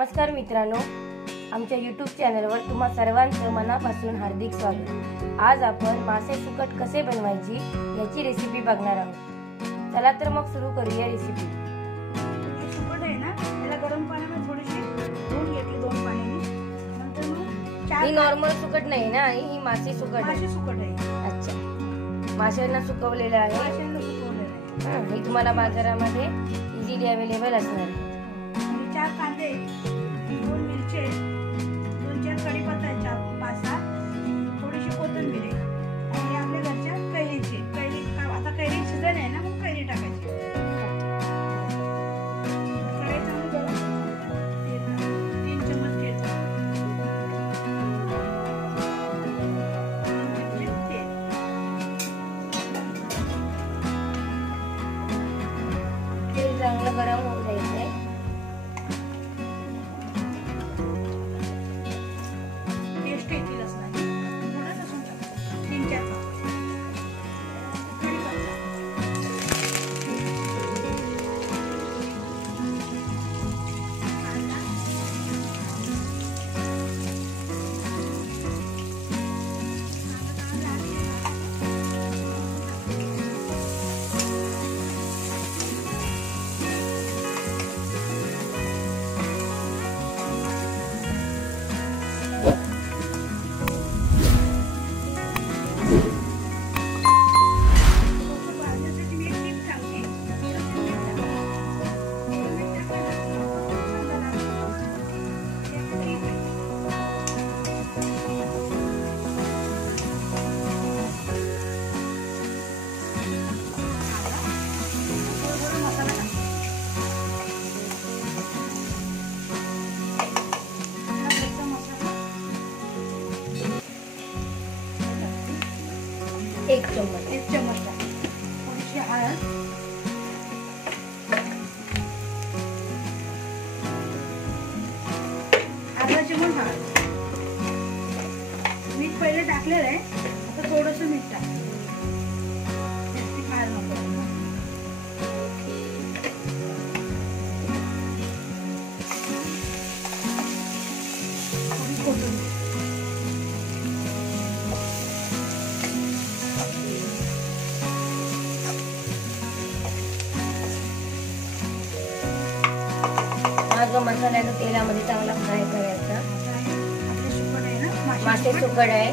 नमस्कार मित्रांनो, आमच्या YouTube चॅनलवर तुम्हा सर्वांचं मनापासून हार्दिक स्वागत। आज आपण मासे सुकट कसे बनवायची याची रेसिपी बघणार आहोत। चला तर मग सुरू करूया रेसिपी। सुकट आहे ना, त्याला गरम पाण्यामध्ये थोडीशी धुवून घेतली 2 पाण्याने। नंतर मग 4 ही नॉर्मल सुकट नाही ना, ही मासे सुकट आहे। मासे सुकट आहे। अच्छा, माशांना सुकवलेलं आहे। माशांना सुकवलेलं आहे। हे तुम्हाला बाजारामध्ये इझिली अवेलेबल असणार आहे। 4 कांदे, 2 मिरची, 2-4 कढीपत्ता, 4-5 थोडीशी कोथिंबीर आणि आपल्या घरच्या कैरीची आता कैरी सीजन आहे ना, मग कैरी टाकायची। कढईत गरम 3 चमच तेल, तेल चांगलं गरम होऊन जायचंय। एक चम्मच थोडीशी हळद, अर्धा चमच हळद, मीठ पहिले टाकलेलं आहे। आता थोडंसं मीठ टाक, जास्ती खायला नको। थोडी कोथिंबीर, जो मसाला आहे तो तेलामध्ये चांगला फ्राय करायचा। मासे सुकट आहे,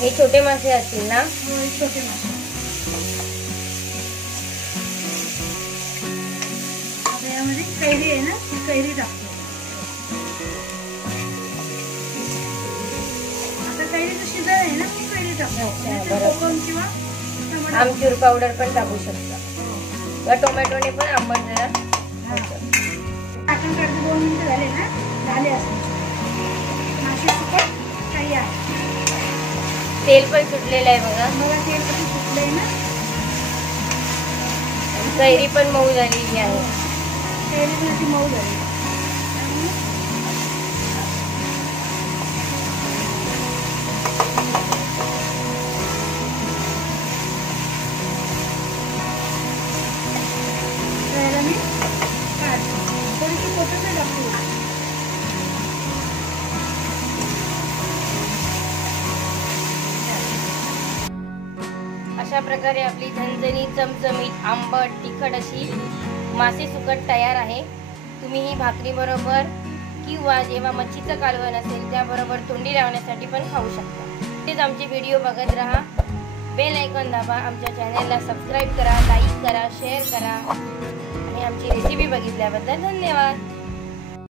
हे छोटे मासे असतील ना? छोटे मासे। आता यामध्ये कैरी आहे ना, कैरी टाकतो। कैरीचं सीजन आहे ना, मी कैरी टाकतो। कोकम किंवा आमचूर पावडर पण टाकू शकता, किंवा टोमॅटोने पण आंबट जरा। टाकून काढते 2 मिनिटं झाले ना, झाले असते मासे सुकट काही आहे। तेल पण सुटलेलं आहे बघा, मला तेल पण सुटलंय ना। कैरी पण मऊ झालेली आहे। कैरी पण अशी मऊ झाली। अशा प्रकारे आपली झणझणीत, चमचमीत, आंबट, तिखट अशी मासे सुकट तयार आहे। तुम्ही ही भाकरी बरोबर किंवा जेव्हा मच्छीचं कालवण असेल त्याबरोबर तोंडी लावण्यासाठी पण खाऊ शकता। तेच आमचे व्हिडिओ बघत राहा, बेल आयकॉन दाबा, आमच्या चॅनलला सबस्क्राईब करा, लाईक करा, शेअर करा आणि आमची रेसिपी बघितल्याबद्दल धन्यवाद।